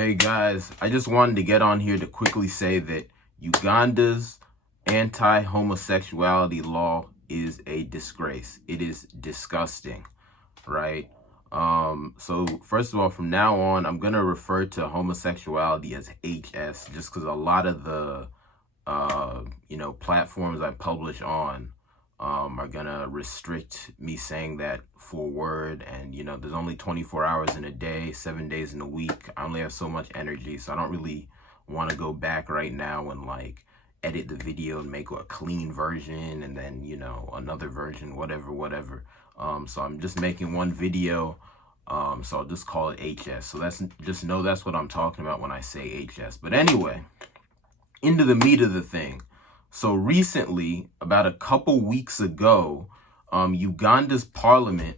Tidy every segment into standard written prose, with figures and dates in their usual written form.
Hey guys, I just wanted to get on here to quickly say that Uganda's anti-homosexuality law is a disgrace. It is disgusting, right? So first of all, from now on, I'm going to refer to homosexuality as HS just because a lot of the, platforms I publish on are gonna restrict me saying that full word. And there's only 24 hours in a day, 7 days in a week. I only have so much energy, so I don't really want to go back right now and like edit the video and make a clean version and then another version, whatever. So I'm just making one video, so I'll just call it HS. So just know that's what I'm talking about when I say HS. But anyway, into the meat of the thing. So recently, about a couple weeks ago, Uganda's parliament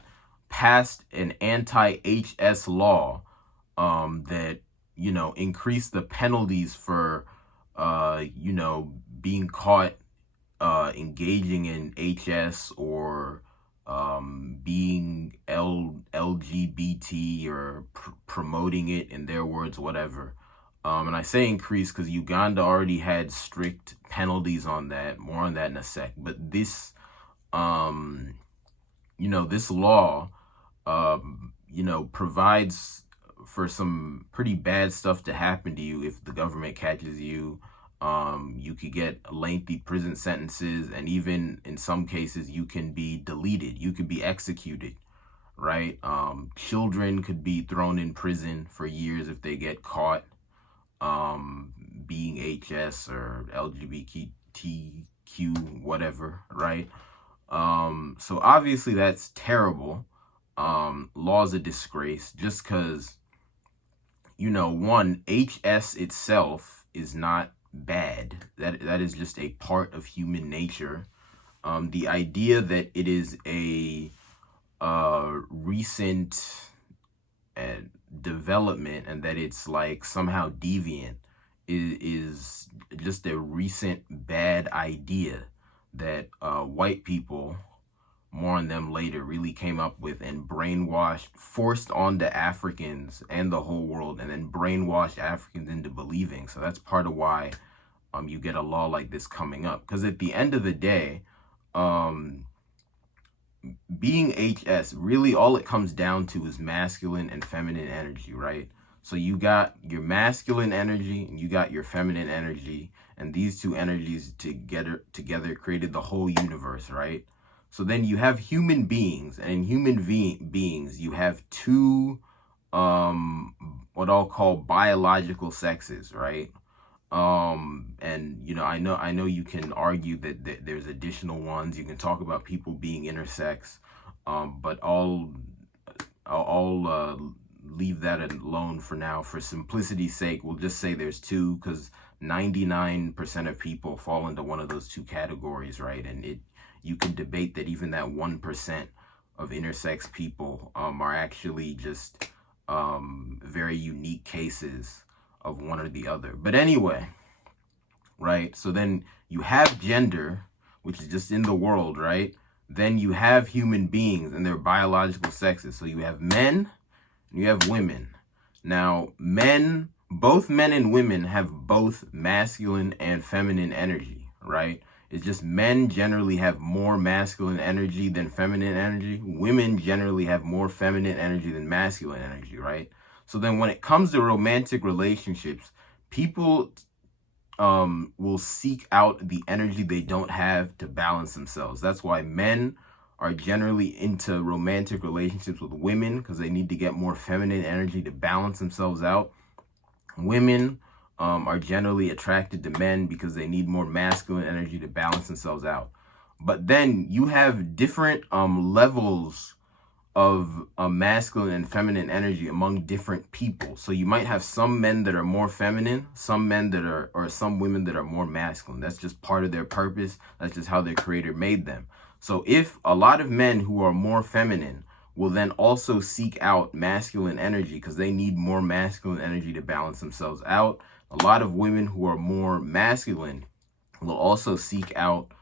passed an anti-HS law that, increased the penalties for, being caught engaging in HS or being LGBT or promoting it, in their words, whatever. And I say increase because Uganda already had strict penalties on that. More on that in a sec. But this, this law, provides for some pretty bad stuff to happen to you if the government catches you. You could get lengthy prison sentences, and even in some cases, you can be deleted. You could be executed, right? Children could be thrown in prison for years if they get caught being HS or LGBTQ, whatever, right? So obviously that's terrible. Law's a disgrace just because, one, HS itself is not bad. That is just a part of human nature. The idea that it is a recent development and that it's like somehow deviant is just a recent bad idea that white people, more on them later, really came up with and brainwashed, forced onto Africans and the whole world, and then brainwashed Africans into believing. So that's part of why you get a law like this coming up, because at the end of the day, being HS, really all it comes down to is masculine and feminine energy, right? So you got your masculine energy and you got your feminine energy, and these two energies together created the whole universe, right? So then you have human beings, and in human beings you have two what I'll call biological sexes, right? And I know you can argue that there's additional ones. You can talk about people being intersex, but I'll leave that alone for now. For simplicity's sake, we'll just say there's two, because 99% of people fall into one of those two categories, right? And you can debate that even that 1% of intersex people are actually just very unique cases of one or the other. But anyway, right? So then you have gender, which is just in the world, right? Then you have human beings and their biological sexes. So you have men and you have women. Now, both men and women have both masculine and feminine energy, right? It's just men generally have more masculine energy than feminine energy. Women generally have more feminine energy than masculine energy, right? So then when it comes to romantic relationships, people will seek out the energy they don't have to balance themselves. That's why men are generally into romantic relationships with women, because they need to get more feminine energy to balance themselves out. Women are generally attracted to men because they need more masculine energy to balance themselves out. But then you have different levels of masculine and feminine energy among different people. So you might have some men that are more feminine, some men that are, or some women that are more masculine. That's just part of their purpose. That's just how their creator made them. So if a lot of men who are more feminine will then also seek out masculine energy because they need more masculine energy to balance themselves out, a lot of women who are more masculine will also seek out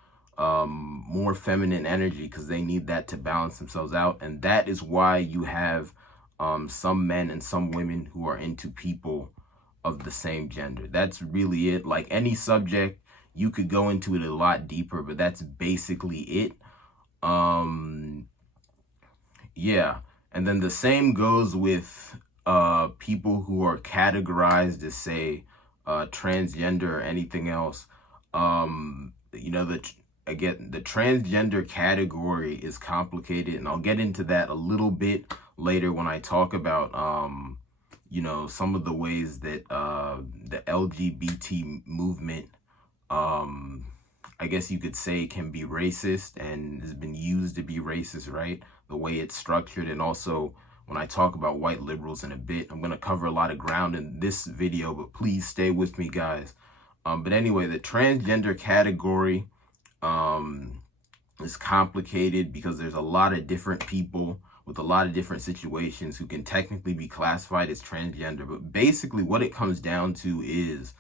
more feminine energy because they need that to balance themselves out. And that is why you have some men and some women who are into people of the same gender. That's really it. Like any subject, you could go into it a lot deeper, but that's basically it. Um, yeah. And then the same goes with people who are categorized as, say, transgender or anything else. You know, again, the transgender category is complicated, and I'll get into that a little bit later when I talk about you know, some of the ways that the LGBT movement, I guess you could say, can be racist and has been used to be racist, right? The way it's structured. And also, when I talk about white liberals in a bit, I'm going to cover a lot of ground in this video, but please stay with me, guys. But anyway, the transgender category is complicated because there's a lot of different people with a lot of different situations who can technically be classified as transgender. But basically what it comes down to is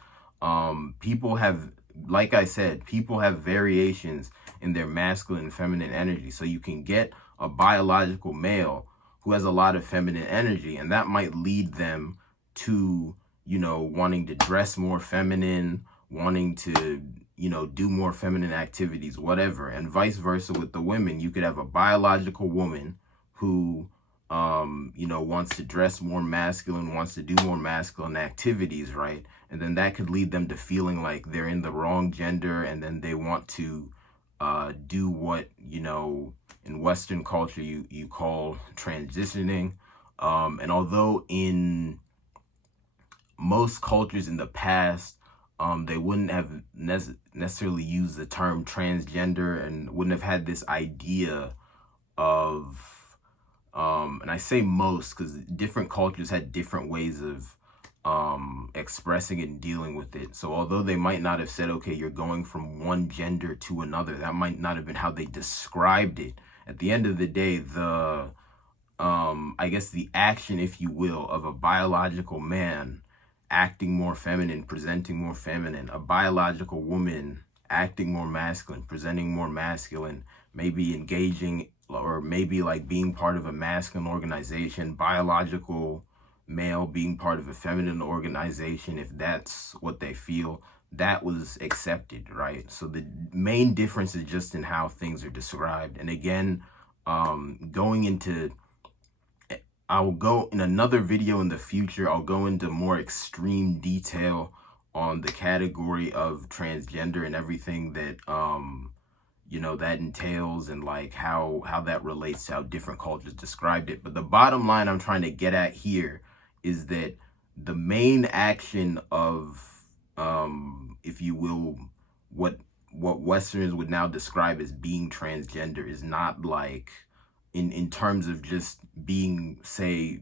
people have, like I said, people have variations in their masculine and feminine energy. So you can get a biological male who has a lot of feminine energy, and that might lead them to, you know, wanting to dress more feminine, wanting to, you know, do more feminine activities, whatever. And vice versa with the women. You could have a biological woman who, you know, wants to dress more masculine, wants to do more masculine activities, right? And then that could lead them to feeling like they're in the wrong gender, and then they want to do what, you know, in Western culture you call transitioning. And although in most cultures in the past, they wouldn't have necessarily used the term transgender and wouldn't have had this idea of, and I say most because different cultures had different ways of expressing it and dealing with it. So although they might not have said, okay, you're going from one gender to another, that might not have been how they described it. At the end of the day, the I guess the action, if you will, of a biological man acting more feminine, presenting more feminine, a biological woman acting more masculine, presenting more masculine, maybe engaging or maybe like being part of a masculine organization, biological male being part of a feminine organization, if that's what they feel, that was accepted, right? So the main difference is just in how things are described. And again, going into, I'll go in another video in the future, I'll go into more extreme detail on the category of transgender and everything that, you know, that entails, and like how that relates to how different cultures described it. But the bottom line I'm trying to get at here is that the main action of, if you will, what Westerners would now describe as being transgender is not like in terms of just being, say,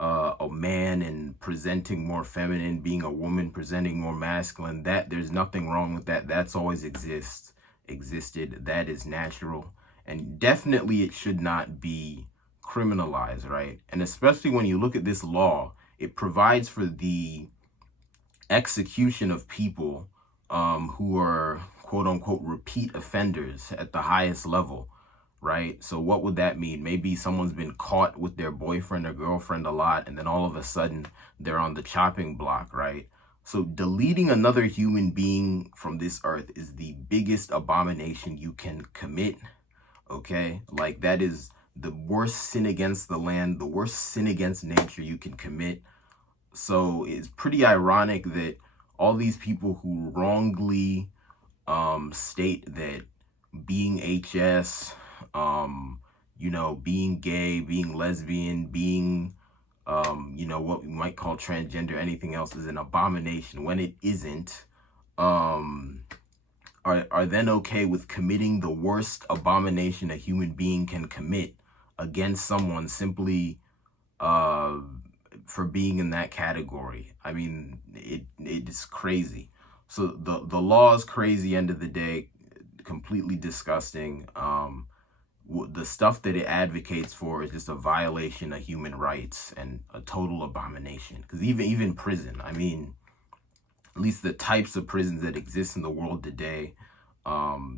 a man and presenting more feminine, being a woman presenting more masculine. That there's nothing wrong with that. That's always existed. That is natural, and definitely it should not be criminalized, right? And especially when you look at this law, it provides for the execution of people who are quote unquote repeat offenders at the highest level, right? So what would that mean? Maybe someone's been caught with their boyfriend or girlfriend a lot, and then all of a sudden they're on the chopping block, right? So deleting another human being from this earth is the biggest abomination you can commit, okay? Like that is the worst sin against the land, the worst sin against nature you can commit. So it's pretty ironic that all these people who wrongly state that being HS, you know, being gay, being lesbian, being, you know, what we might call transgender, anything else is an abomination when it isn't, are then okay with committing the worst abomination a human being can commit against someone simply for being in that category. I mean, it is crazy. So the law is crazy, end of the day, completely disgusting. The stuff that it advocates for is just a violation of human rights and a total abomination. Because even prison, I mean, at least the types of prisons that exist in the world today,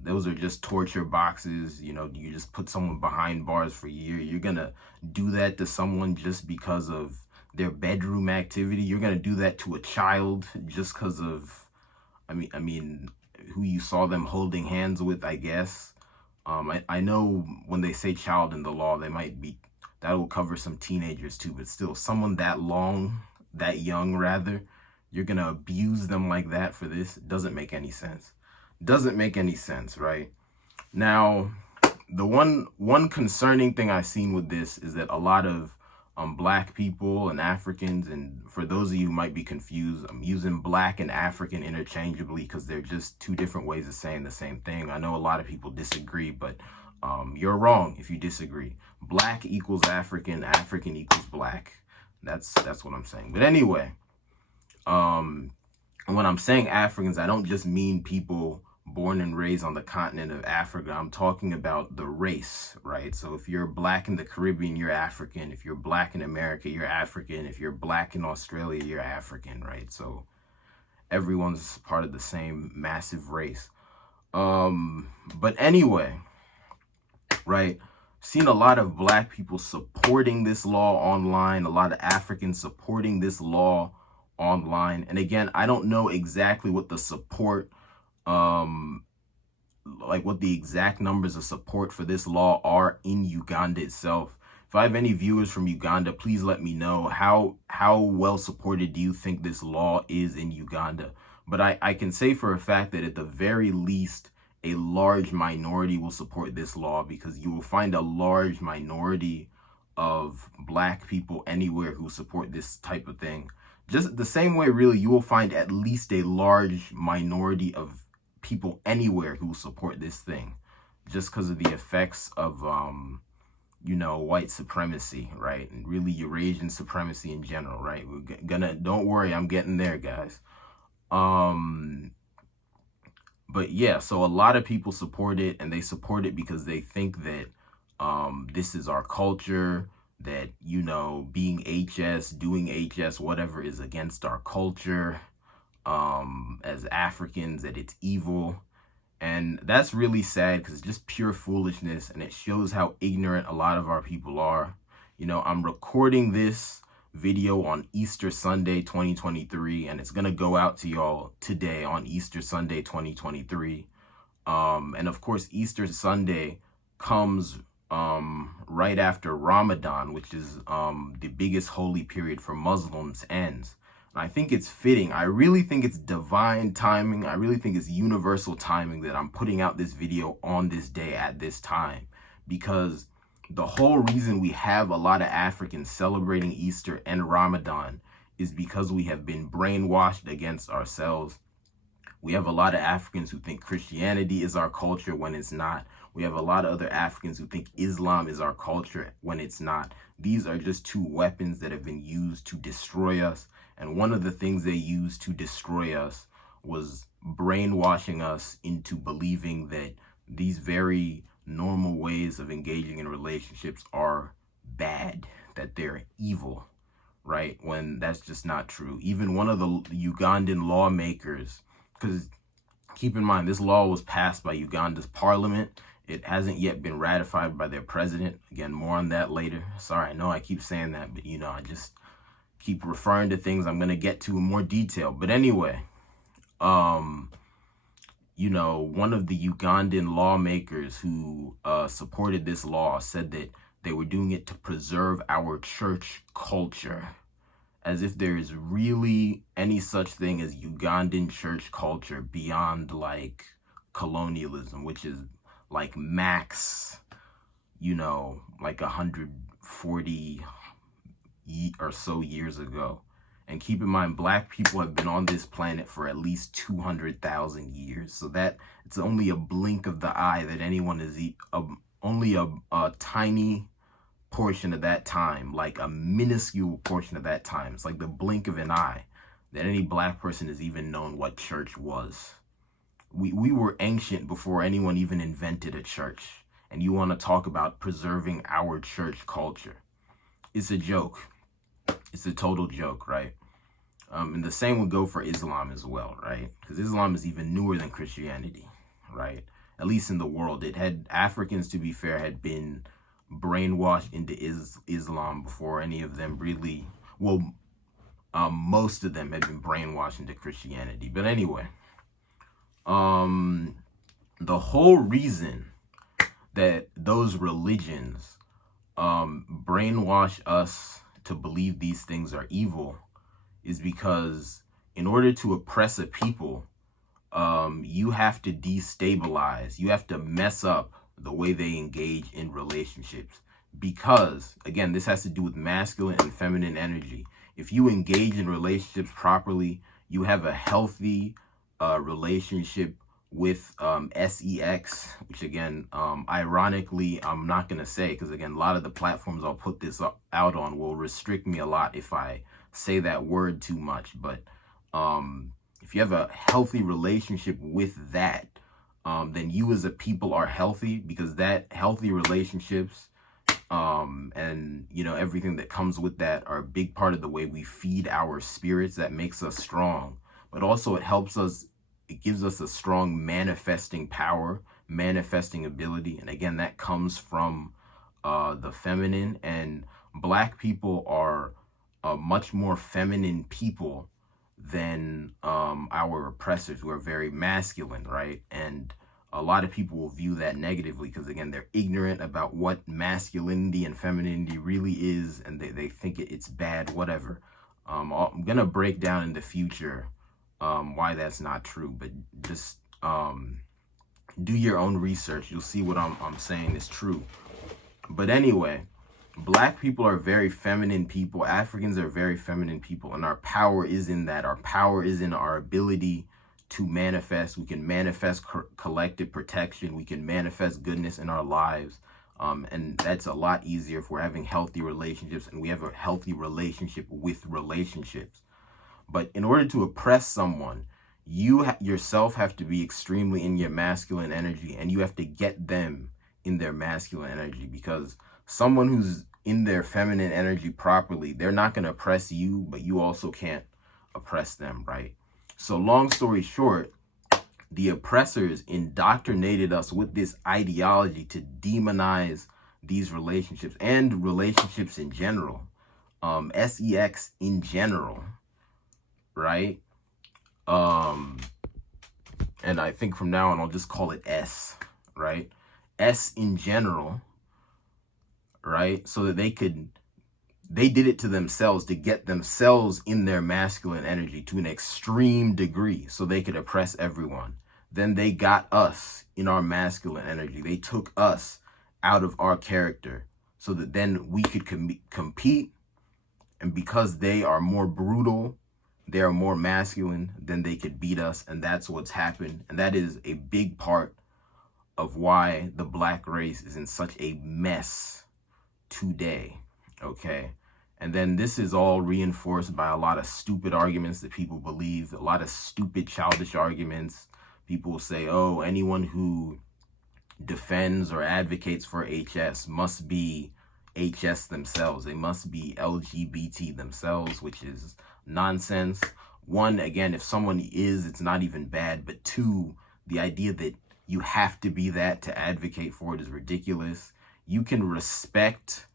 those are just torture boxes. You know, you just put someone behind bars for a year. You're gonna do that to someone just because of their bedroom activity. You're going to do that to a child just because of, I mean, who you saw them holding hands with, I guess. I know when they say child in the law, that will cover some teenagers too, but still, someone that young rather, you're going to abuse them like that for this? It doesn't make any sense. Doesn't make any sense, right? Now, the one concerning thing I've seen with this is that a lot of black people and Africans, and for those of you who might be confused, I'm using black and African interchangeably because they're just two different ways of saying the same thing. I know a lot of people disagree, but you're wrong if you disagree. Black equals African, African equals black. That's what I'm saying. But anyway, when I'm saying Africans, I don't just mean people born and raised on the continent of Africa. I'm talking about the race, right? So if you're black in the Caribbean, you're African. If you're black in America, you're African. If you're black in Australia, you're African, right? So everyone's part of the same massive race. But anyway, right? Seen a lot of black people supporting this law online, a lot of Africans supporting this law online. And again, I don't know exactly what the support, like what the exact numbers of support for this law are in Uganda itself. If I have any viewers from Uganda, please let me know how well supported do you think this law is in Uganda. But I can say for a fact that at the very least, a large minority will support this law, because you will find a large minority of black people anywhere who support this type of thing. Just the same way, really, you will find at least a large minority of people anywhere who support this thing, just because of the effects of, white supremacy, right? And really Eurasian supremacy in general, right? Don't worry, I'm getting there, guys. But yeah, so a lot of people support it, and they support it because they think that this is our culture, that, being HS, doing HS, whatever, is against our culture as Africans, that it's evil. And that's really sad, because it's just pure foolishness, and it shows how ignorant a lot of our people are. I'm recording this video on Easter Sunday 2023, and it's gonna go out to y'all today on Easter Sunday 2023. And of course, Easter Sunday comes right after Ramadan, which is the biggest holy period for Muslims, ends. And I think it's fitting. I really think it's divine timing. I really think it's universal timing that I'm putting out this video on this day at this time, because the whole reason we have a lot of Africans celebrating Easter and Ramadan is because we have been brainwashed against ourselves. We have a lot of Africans who think Christianity is our culture when it's not. We have a lot of other Africans who think Islam is our culture when it's not. These are just two weapons that have been used to destroy us. And one of the things they used to destroy us was brainwashing us into believing that these very normal ways of engaging in relationships are bad, that they're evil, right? When that's just not true. Even one of the Ugandan lawmakers, because keep in mind, this law was passed by Uganda's parliament. It hasn't yet been ratified by their president. Again, more on that later. Sorry, I know I keep saying that, but I just keep referring to things I'm going to get to in more detail. But anyway, one of the Ugandan lawmakers who supported this law said that they were doing it to preserve our church culture, as if there is really any such thing as Ugandan church culture beyond like colonialism, which is like max, like 140 or so years ago. And keep in mind, black people have been on this planet for at least 200,000 years. So that it's only a blink of the eye that anyone is only a tiny portion of that time, like a minuscule portion of that time. It's like the blink of an eye that any black person has even known what church was. We were ancient before anyone even invented a church. And you want to talk about preserving our church culture. It's a joke. It's a total joke, right? And the same would go for Islam as well, right? Because Islam is even newer than Christianity, right? At least in the world. It had Africans, to be fair, had been brainwashed into Islam before any of them really, well, most of them have been brainwashed into Christianity. But anyway, the whole reason that those religions brainwash us to believe these things are evil is because in order to oppress a people, you have to destabilize, you have to mess up the way they engage in relationships. Because, again, this has to do with masculine and feminine energy. If you engage in relationships properly, you have a healthy relationship with sex, which again, ironically, I'm not going to say, because again, a lot of the platforms I'll put this out on will restrict me a lot if I say that word too much. But if you have a healthy relationship with that, then you as a people are healthy, because that healthy relationships and everything that comes with that are a big part of the way we feed our spirits. That makes us strong, but also it gives us a strong manifesting power, manifesting ability. And again, that comes from the feminine, and Black people are a much more feminine people than our oppressors, who are very masculine, right? And a lot of people will view that negatively because, again, they're ignorant about what masculinity and femininity really is, and they think it's bad, whatever. I'm going to break down in the future why that's not true, but just do your own research. You'll see what I'm saying is true. But anyway, Black people are very feminine people. Africans are very feminine people, and our power is in that. Our power is in our ability to manifest. We can manifest collective protection. We can manifest goodness in our lives. And that's a lot easier if we're having healthy relationships, and we have a healthy relationship with relationships. But in order to oppress someone, you yourself have to be extremely in your masculine energy, and you have to get them in their masculine energy, because someone who's in their feminine energy properly, they're not going to oppress you, but you also can't oppress them, right? So long story short, the oppressors indoctrinated us with this ideology to demonize these relationships and relationships in general, sex in general, right? And I think from now on, I'll just call it S, right? S in general, right? So that they did it to themselves to get themselves in their masculine energy to an extreme degree so they could oppress everyone. Then they got us in our masculine energy. They took us out of our character so that then we could compete. And because they are more brutal, they are more masculine, then they could beat us. And that's what's happened. And that is a big part of why the Black race is in such a mess today. Okay. And then this is all reinforced by a lot of stupid arguments that people believe, a lot of stupid, childish arguments. People will say, oh, anyone who defends or advocates for HS must be HS themselves. They must be LGBT themselves, which is nonsense. One, again, if someone is, it's not even bad. But two, the idea that you have to be that to advocate for it is ridiculous. You can respect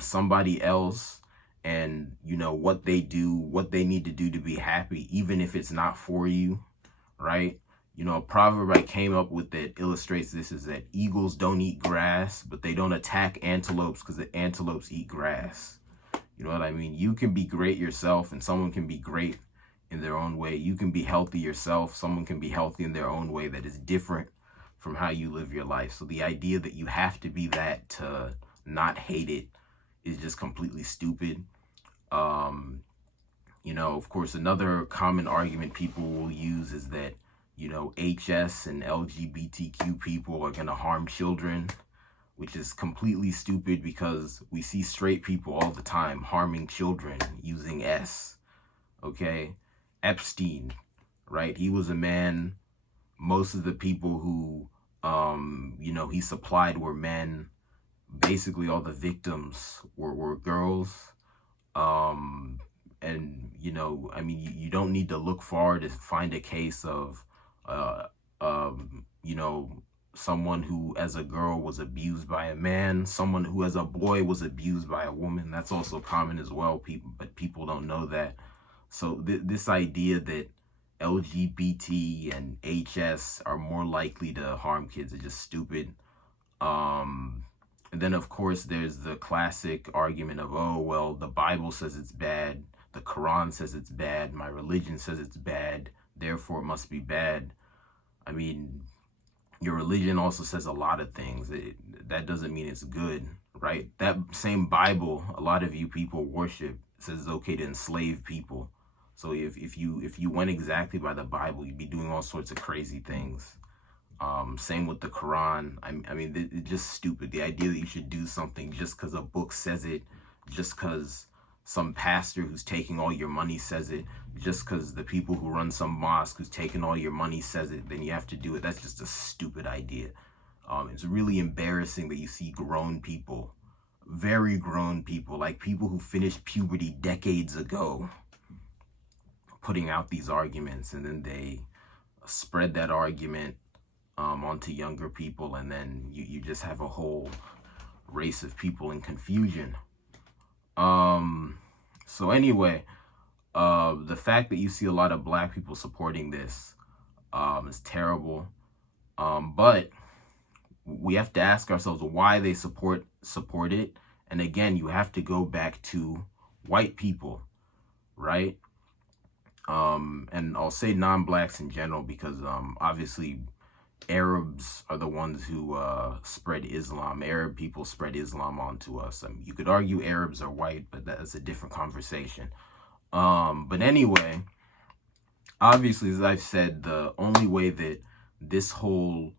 somebody else and what they do, what they need to do to be happy, even if it's not for you, right? A proverb I came up with that illustrates this is that eagles don't eat grass, but they don't attack antelopes because the antelopes eat grass. You know what I mean? You can be great yourself, and someone can be great in their own way. You can be healthy yourself. Someone can be healthy in their own way that is different from how you live your life. So the idea that you have to be that to not hate it is just completely stupid. Of course, another common argument people will use is that, HS and LGBTQ people are going to harm children, which is completely stupid because we see straight people all the time harming children using S. Okay? Epstein, right? He was a man. Most of the people who, he supplied were men. Basically, all the victims were girls. And, you don't need to look far to find a case of, someone who as a girl was abused by a man, someone who as a boy was abused by a woman. That's also common as well, but people don't know that. So this idea that LGBT and HS are more likely to harm kids is just stupid. And then of course there's the classic argument of, oh well, the Bible says it's bad, the Quran says it's bad, my religion says it's bad, therefore it must be bad. I mean, your religion also says a lot of things. That doesn't mean it's good, right? That same Bible a lot of you people worship says it's okay to enslave people. So if you went exactly by the Bible, you'd be doing all sorts of crazy things. Same with the Quran. I mean, it's just stupid. The idea that you should do something just because a book says it, just because some pastor who's taking all your money says it, just because the people who run some mosque who's taking all your money says it, then you have to do it. That's just a stupid idea. It's really embarrassing that you see grown people, very grown people, like people who finished puberty decades ago, putting out these arguments, and then they spread that argument onto younger people, and then you just have a whole race of people in confusion. So anyway, the fact that you see a lot of black people supporting this is terrible. But we have to ask ourselves why they support it. And again, you have to go back to white people, right? And I'll say non-blacks in general because obviously Arabs are the ones who spread Islam. Arab people spread Islam onto us. I mean, you could argue Arabs are white, but that's a different conversation. But anyway, obviously, as I've said, the only way that this whole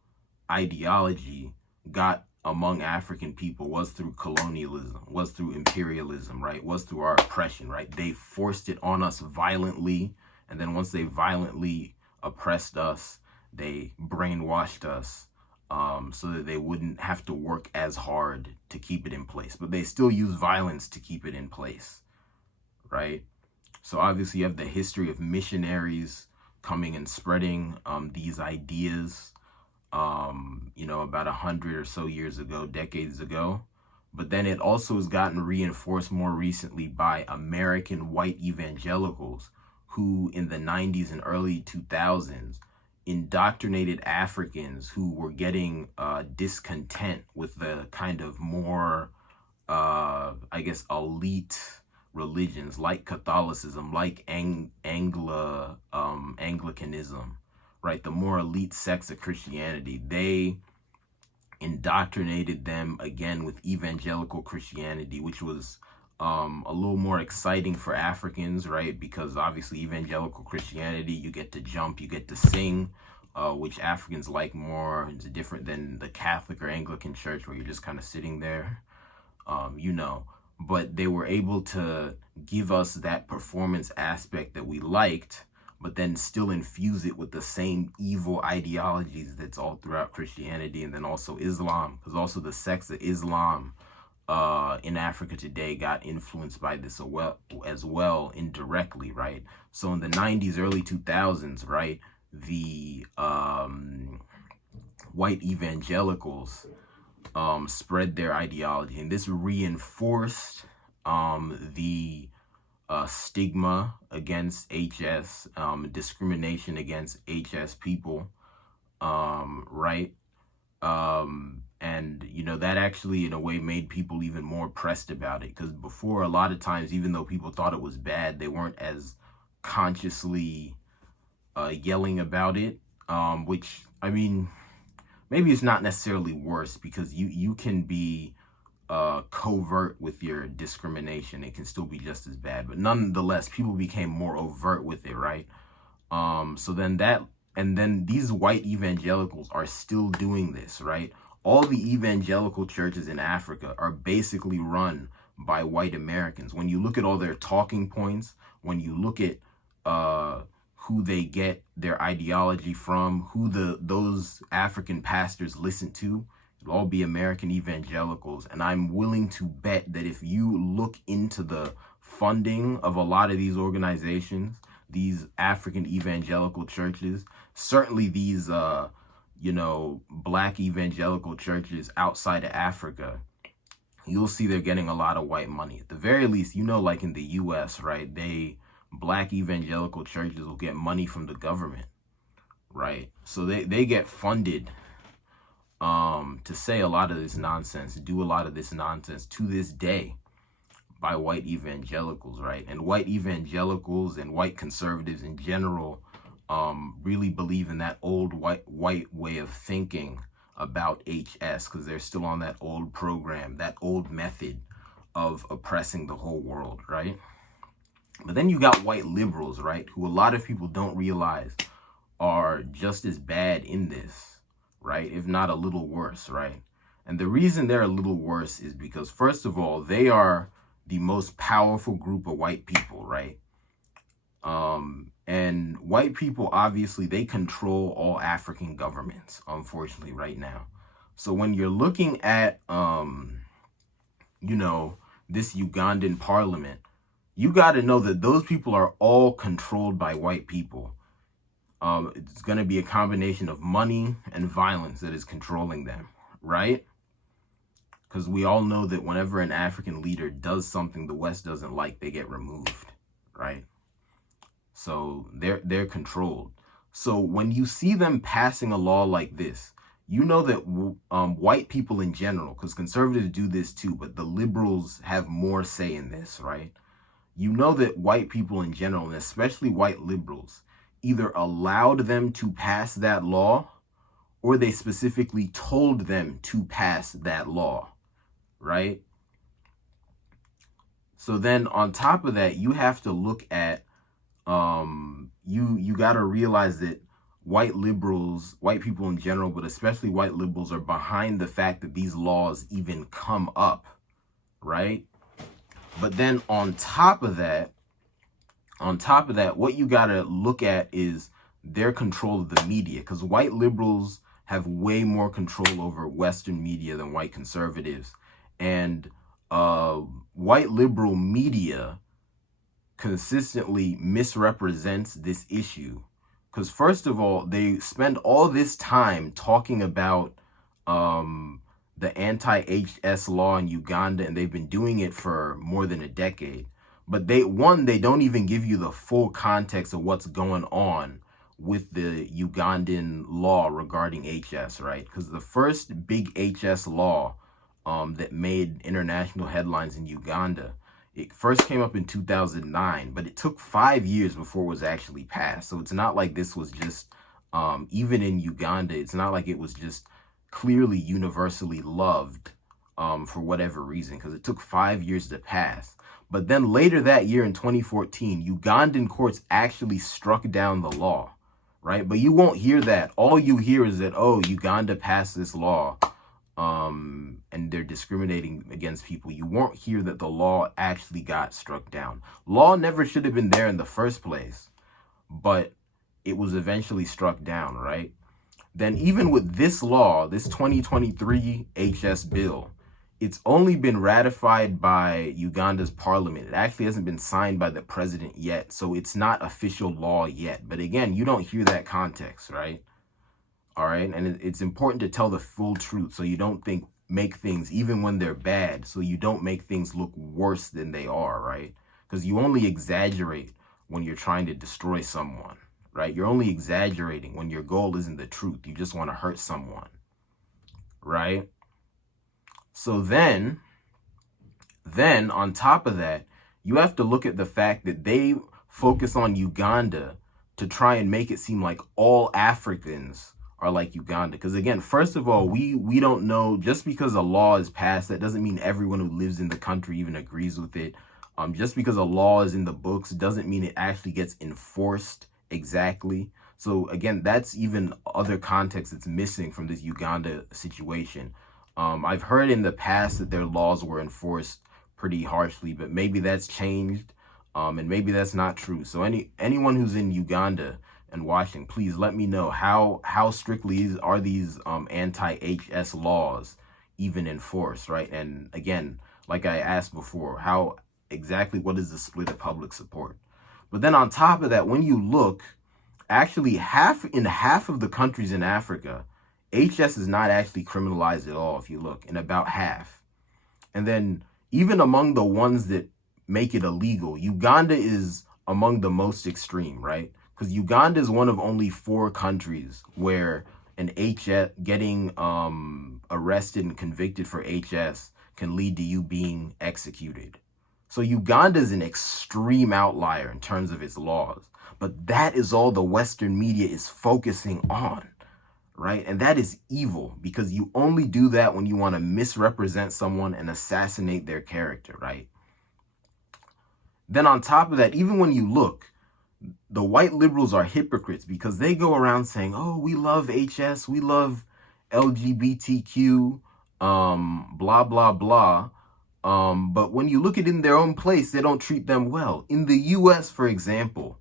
ideology got among African people was through colonialism, was through imperialism, right? Was through our oppression, right? They forced it on us violently. And then once they violently oppressed us, they brainwashed us so that they wouldn't have to work as hard to keep it in place. But they still use violence to keep it in place, right? So obviously you have the history of missionaries coming and spreading these ideas, about 100 or so years ago, decades ago. But then it also has gotten reinforced more recently by American white evangelicals who in the 90s and early 2000s indoctrinated Africans who were getting discontent with the kind of more, elite religions like Catholicism, like Anglicanism, right? The more elite sects of Christianity. They indoctrinated them again with evangelical Christianity, which was a little more exciting for Africans, right? Because obviously evangelical Christianity, you get to jump, you get to sing, which Africans like more. It's different than the Catholic or Anglican church where you're just kind of sitting there, But they were able to give us that performance aspect that we liked, but then still infuse it with the same evil ideologies that's all throughout Christianity and then also Islam, because also the sects of Islam in Africa today got influenced by this as well indirectly, right? So in the 90s, early 2000s, right, the white evangelicals spread their ideology, and this reinforced the stigma against HS, discrimination against HS people, right? And, that actually, in a way, made people even more pressed about it. Because before, a lot of times, even though people thought it was bad, they weren't as consciously yelling about it. Which, I mean, maybe it's not necessarily worse because you can be covert with your discrimination. It can still be just as bad. But nonetheless, people became more overt with it, right? And then these white evangelicals are still doing this, right? All the evangelical churches in Africa are basically run by white Americans. When you look at all their talking points, when you look at who they get their ideology from, who those African pastors listen to, it'll all be American evangelicals. And I'm willing to bet that if you look into the funding of a lot of these organizations, these African evangelical churches, certainly these black evangelical churches outside of Africa, you'll see they're getting a lot of white money. At the very least, like in the US, right? Black evangelical churches will get money from the government, right? So they get funded to say a lot of this nonsense, do a lot of this nonsense to this day by white evangelicals, right? And white evangelicals and white conservatives in general really believe in that old white way of thinking about HS, because they're still on that old program, that old method of oppressing the whole world, right? But then you got white liberals, right, who a lot of people don't realize are just as bad in this, right, if not a little worse, right? And the reason they're a little worse is because, first of all, they are the most powerful group of white people, right? And white people, obviously, they control all African governments, unfortunately, right now. So when you're looking at, this Ugandan parliament, you got to know that those people are all controlled by white people. It's going to be a combination of money and violence that is controlling them, right? Because we all know that whenever an African leader does something the West doesn't like, they get removed, right? So they're controlled. So when you see them passing a law like this, you know that white people in general, because conservatives do this too, but the liberals have more say in this, right? You know that white people in general, and especially white liberals, either allowed them to pass that law or they specifically told them to pass that law, right? So then on top of that, you have to look at, you got to realize that white liberals, white people in general, but especially white liberals, are behind the fact that these laws even come up, right? But then on top of that, what you got to look at is their control of the media, because white liberals have way more control over Western media than white conservatives. And white liberal media consistently misrepresents this issue. Because first of all, they spend all this time talking about the anti-HS law in Uganda, and they've been doing it for more than a decade. But they don't even give you the full context of what's going on with the Ugandan law regarding HS, right? Because the first big HS law that made international headlines in Uganda, it first came up in 2009, but it took 5 years before it was actually passed. So it's not like this was just, even in Uganda, it's not like it was just clearly universally loved for whatever reason, because it took 5 years to pass. But then later that year in 2014, Ugandan courts actually struck down the law, right? But you won't hear that. All you hear is that, oh, Uganda passed this law, and they're discriminating against people. You won't hear that the law actually got struck down. Law never should have been there in the first place, but it was eventually struck down, right? Then even with this law, this 2023 HS bill, it's only been ratified by Uganda's parliament. It actually hasn't been signed by the president yet, so it's not official law yet. But again, you don't hear that context, right? All right, and it's important to tell the full truth so you don't make things, even when they're bad, so you don't make things look worse than they are, right? Because you only exaggerate when you're trying to destroy someone, right? You're only exaggerating when your goal isn't the truth. You just want to hurt someone, right? So then on top of that, you have to look at the fact that they focus on Uganda to try and make it seem like all Africans are like Uganda. Because again, first of all, we don't know, just because a law is passed, that doesn't mean everyone who lives in the country even agrees with it. Just because a law is in the books doesn't mean it actually gets enforced exactly. So again, that's even other context that's missing from this Uganda situation. I've heard in the past that their laws were enforced pretty harshly, but maybe that's changed, and maybe that's not true. So anyone who's in Uganda and watching, please let me know how strictly are these anti-HS laws even enforced, right? And again, like I asked before, what is the split of public support? But then on top of that, when you look, actually half of the countries in Africa, HS is not actually criminalized at all if you look, in about half. And then even among the ones that make it illegal, Uganda is among the most extreme, right? Because Uganda is one of only 4 countries where an HS getting arrested and convicted for HS can lead to you being executed. So Uganda is an extreme outlier in terms of its laws. But that is all the Western media is focusing on, right? And that is evil, because you only do that when you want to misrepresent someone and assassinate their character, right? Then on top of that, even when you look, the white liberals are hypocrites, because they go around saying, oh, we love HS, we love LGBTQ, blah, blah, blah. But when you look at it in their own place, they don't treat them well. In the US, for example,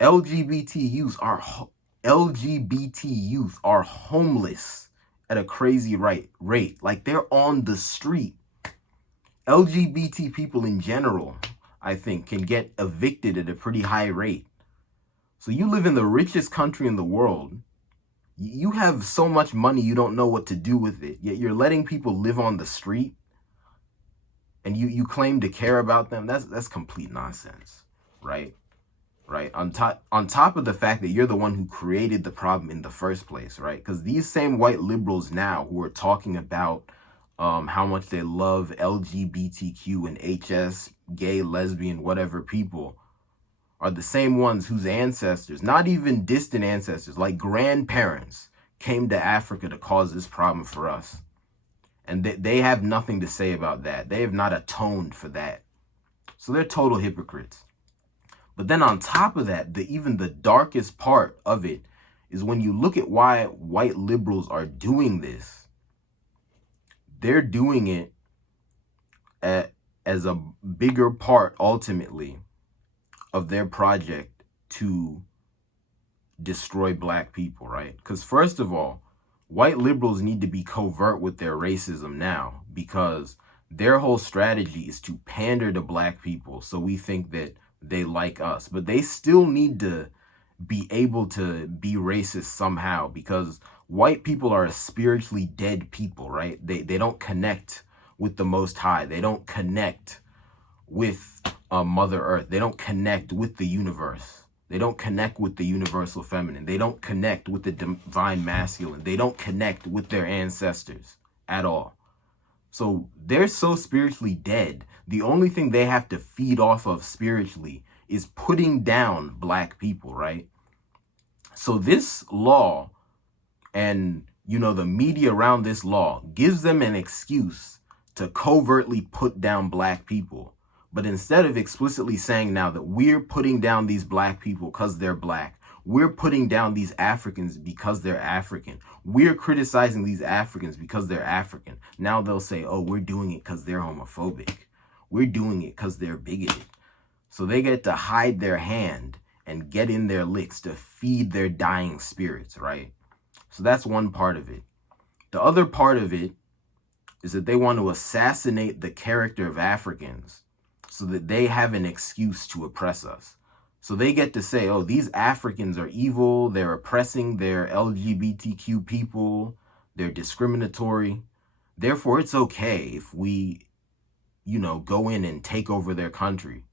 LGBT youth are homeless at a crazy rate. Like, they're on the street. LGBT people in general, I think, can get evicted at a pretty high rate. So you live in the richest country in the world. You have so much money, you don't know what to do with it. Yet you're letting people live on the street, and you claim to care about them. That's complete nonsense, right? Right? On top of the fact that you're the one who created the problem in the first place, right? Because these same white liberals now who are talking about how much they love LGBTQ and HS, gay, lesbian, whatever people, are the same ones whose ancestors, not even distant ancestors, like grandparents, came to Africa to cause this problem for us. And they have nothing to say about that. They have not atoned for that. So they're total hypocrites. But then on top of that, even the darkest part of it is when you look at why white liberals are doing this. They're doing it as a bigger part, ultimately, of their project to destroy black people, right? Because first of all, white liberals need to be covert with their racism now, because their whole strategy is to pander to black people. So we think that they like us, but they still need to be able to be racist somehow, because white people are a spiritually dead people, right? They don't connect with the Most High. They don't connect with Mother Earth. They don't connect with the universe. They don't connect with the universal feminine. They don't connect with the divine masculine. They don't connect with their ancestors at all. So they're so spiritually dead. The only thing they have to feed off of spiritually is putting down black people, right? So this law and, the media around this law gives them an excuse to covertly put down black people. But instead of explicitly saying now that we're putting down these black people because they're black, we're putting down these Africans because they're African, we're criticizing these Africans because they're African, now they'll say, oh, we're doing it because they're homophobic. We're doing it because they're bigoted. So they get to hide their hand and get in their licks to feed their dying spirits, right? So that's one part of it. The other part of it is that they want to assassinate the character of Africans so that they have an excuse to oppress us. So they get to say, oh, these Africans are evil, they're oppressing their LGBTQ people, they're discriminatory. Therefore, it's okay if we, go in and take over their country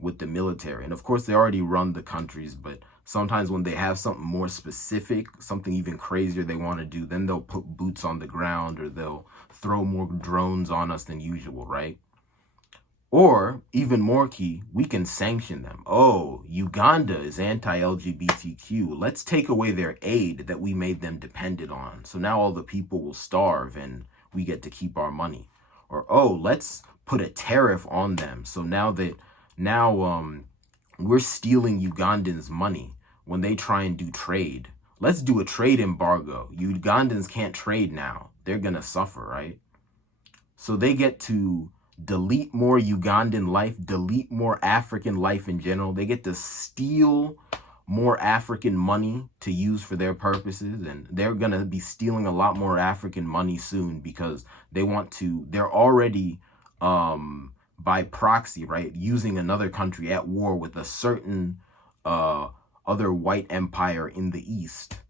with the military. And of course, they already run the countries, but sometimes when they have something more specific, something even crazier they want to do, then they'll put boots on the ground or they'll throw more drones on us than usual, right? Or, even more key, we can sanction them. Oh, Uganda is anti-LGBTQ. Let's take away their aid that we made them dependent on. So now all the people will starve and we get to keep our money. Or, oh, let's put a tariff on them. So now we're stealing Ugandans' money when they try and do trade. Let's do a trade embargo. Ugandans can't trade now. They're going to suffer, right? So they get to delete more Ugandan life, delete more African life in general. They get to steal more African money to use for their purposes. And they're going to be stealing a lot more African money soon because they're already, by proxy, right, using another country at war with a certain other white empire in the East.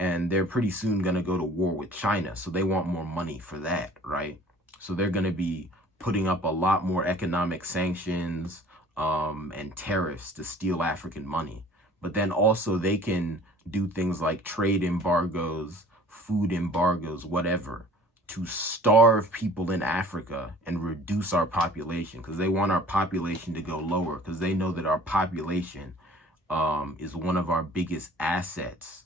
and they're pretty soon going to go to war with China. So they want more money for that, right? So they're going to be putting up a lot more economic sanctions and tariffs to steal African money. But then also they can do things like trade embargoes, food embargoes, whatever, to starve people in Africa and reduce our population, because they want our population to go lower, because they know that our population is one of our biggest assets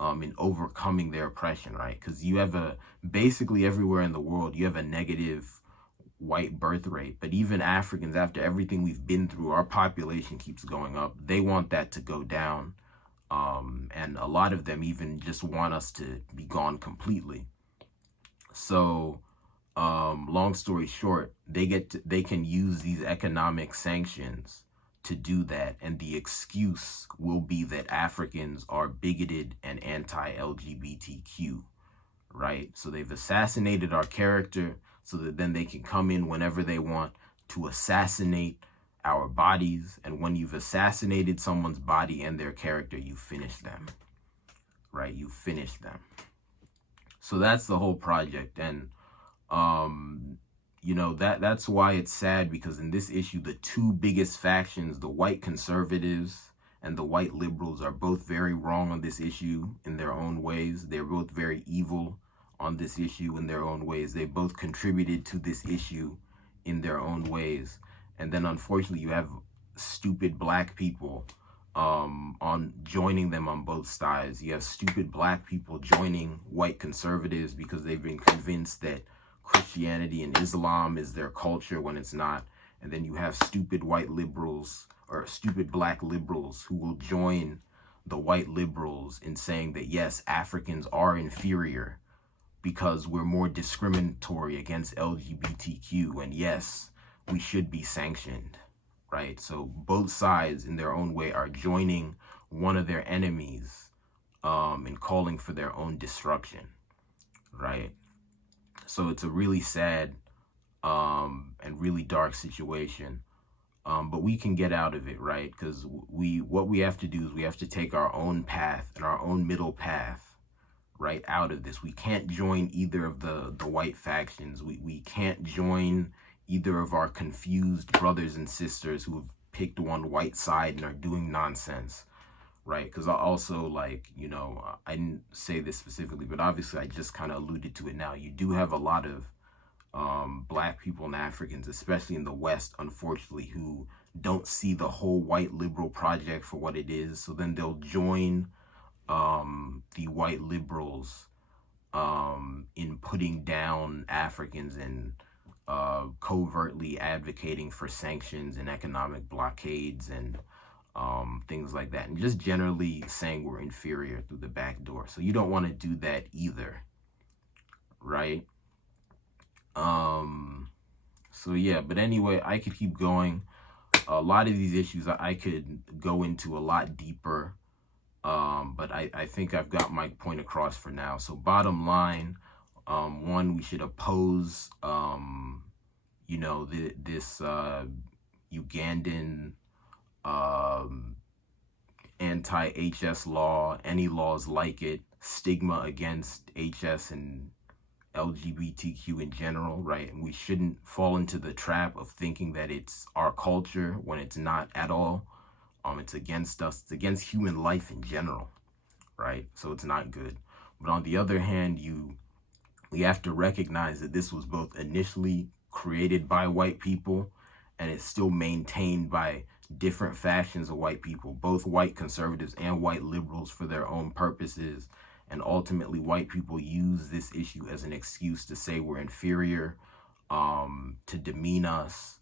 in overcoming their oppression, right? Because you have basically everywhere in the world, you have a negative white birth rate. But even Africans, after everything we've been through, our population keeps going up. They want that to go down. And a lot of them even just want us to be gone completely. So, long story short, they can use these economic sanctions to do that, and the excuse will be that Africans are bigoted and anti-LGBTQ, right? So they've assassinated our character so that then they can come in whenever they want to assassinate our bodies. And when you've assassinated someone's body and their character, you finish them, right? You finish them. So that's the whole project. And you know, that's why it's sad, because in this issue, the two biggest factions, the white conservatives and the white liberals, are both very wrong on this issue in their own ways. They're both very evil on this issue in their own ways. They both contributed to this issue in their own ways. And then unfortunately, you have stupid black people on joining them on both sides. You have stupid black people joining white conservatives because they've been convinced that Christianity and Islam is their culture when it's not. And then you have stupid white liberals, or stupid black liberals, who will join the white liberals in saying that, yes, Africans are inferior because we're more discriminatory against LGBTQ, and yes, we should be sanctioned, right? So both sides in their own way are joining one of their enemies in calling for their own destruction, right? So it's a really sad and really dark situation. But we can get out of it, right? Because what we have to do is we have to take our own path and our own middle path, right, out of this. We can't join either of the white factions. We can't join either of our confused brothers and sisters who have picked one white side and are doing nonsense, right? Because I also, like, you know, I didn't say this specifically, but obviously I just kind of alluded to it now. You do have a lot of black people and Africans, especially in the West, unfortunately, who don't see the whole white liberal project for what it is. So then they'll join the white liberals in putting down Africans and covertly advocating for sanctions and economic blockades and things like that, and just generally saying we're inferior through the back door. So you don't want to do that either, right? So yeah, but anyway, I could keep going. A lot of these issues I could go into a lot deeper, but I think I've got my point across for now. So bottom line, one, we should oppose, you know, this Ugandan anti-HS law, any laws like it, stigma against HS and LGBTQ in general, right? And we shouldn't fall into the trap of thinking that it's our culture when it's not at all. It's against us. It's against human life in general, right? So it's not good. But on the other hand, we have to recognize that this was both initially created by white people and it's still maintained by different factions of white people, both white conservatives and white liberals, for their own purposes. And ultimately, white people use this issue as an excuse to say we're inferior, to demean us,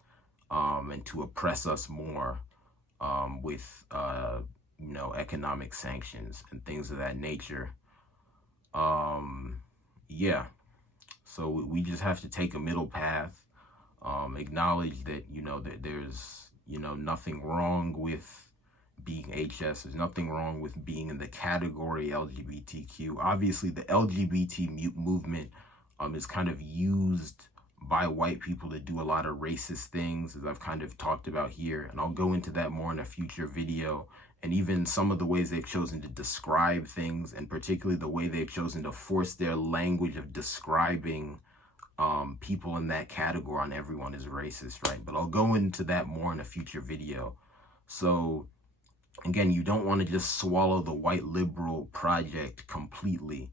and to oppress us more with, you know, economic sanctions and things of that nature. Yeah. So we just have to take a middle path, acknowledge that, you know, that there's, you know, nothing wrong with being HS. There's nothing wrong with being in the category LGBTQ. Obviously, the LGBT movement is kind of used by white people to do a lot of racist things, as I've kind of talked about here. And I'll go into that more in a future video and even some of the ways they've chosen to describe things, and particularly the way they've chosen to force their language of describing people in that category on everyone is racist, right? But I'll go into that more in a future video. So again, you don't want to just swallow the white liberal project completely,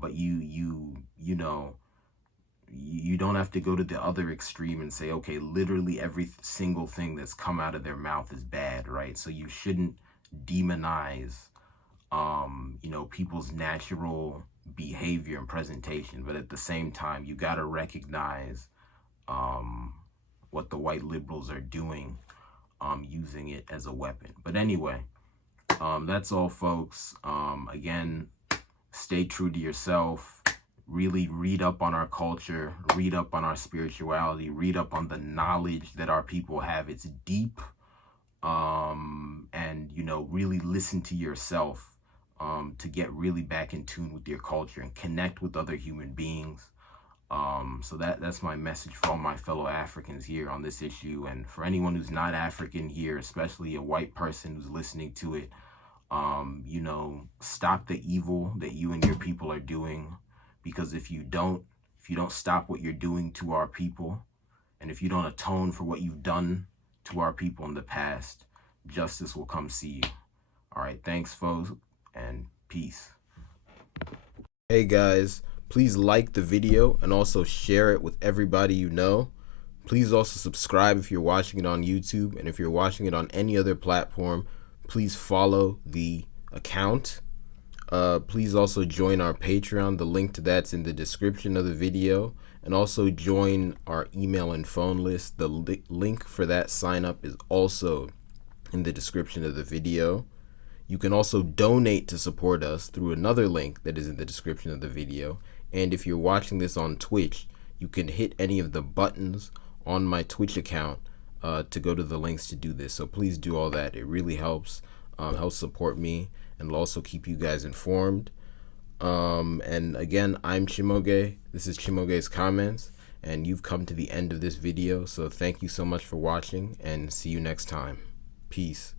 but you know, you don't have to go to the other extreme and say, okay, literally every single thing that's come out of their mouth is bad, right? So you shouldn't demonize you know, people's natural behavior and presentation, but at the same time, you got to recognize what the white liberals are doing, using it as a weapon. But anyway, that's all, folks. Again, stay true to yourself. Really read up on our culture, read up on our spirituality, read up on the knowledge that our people have. It's deep. And, you know, really listen to yourself to get really back in tune with your culture and connect with other human beings. So that's my message for all my fellow Africans here on this issue. And for anyone who's not African here, especially a white person who's listening to it, you know, stop the evil that you and your people are doing. Because if you don't stop what you're doing to our people, and if you don't atone for what you've done to our people in the past, justice will come see you. All right, thanks, folks, and peace. Hey guys, please like the video and also share it with everybody you know. Please also subscribe if you're watching it on YouTube, and if you're watching it on any other platform, please follow the account. Please also join our Patreon. The link to that's in the description of the video. And also join our email and phone list. The link for that sign up is also in the description of the video. You can also donate to support us through another link that is in the description of the video. And if you're watching this on Twitch, you can hit any of the buttons on my Twitch account to go to the links to do this. So please do all that. It really helps support me, and will also keep you guys informed. And again, I'm Chimoge. This is Chimoge's Comments, and you've come to the end of this video. So thank you so much for watching, and see you next time. Peace.